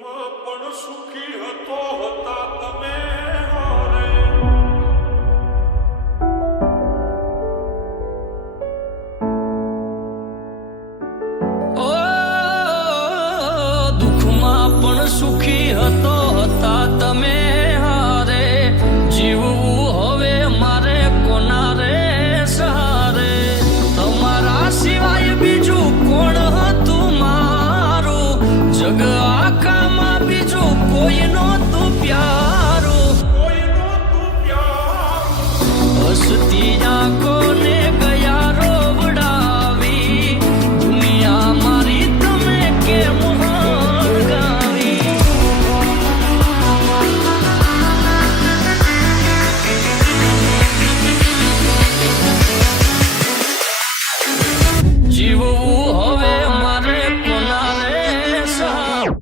દુઃખમાં પણ સુખી હતા તમે હારે. ઓ દુઃખમાં પણ સુખી હતા તમે હારે. જીવવું હવે મારે કોના રે સહારે. તમારા સિવાય બીજું કોણ હતું મારું. જગ આખામાં બીજું કોઈ નહોતું પ્યારું. હસતી આંખોને ગયા રોવડાવી. દુનિયા મારી તમે કેમ હળગાવી. જીવવું હવે મારે કોના રે સહારે.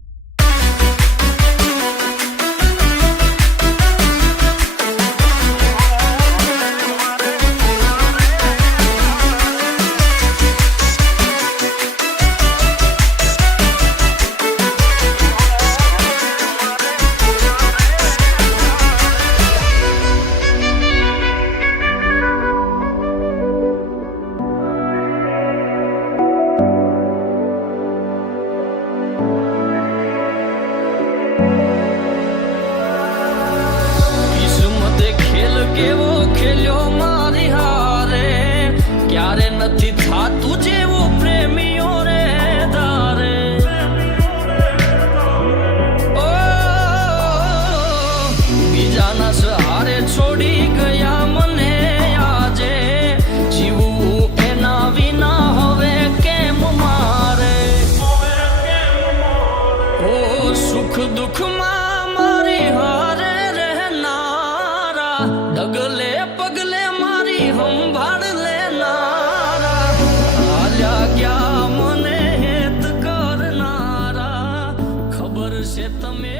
કેવો ખેલ્યો મારી હારે. ક્યારે નથી થાતું જેવું પ્રેમીઓ રે ધારે. ઓ બીજાના સહારે છોડી ગયા મને આજે. જીવવું એના વિના હવે કેમ મારે. ઓ સુખ દુઃખમાં મારી હારે રહેનારા. ડગલે પગલે મારી સંભાળ લેનારા. હાલ્યા ગયા મને હેત કરનારા. ખબર છે તમે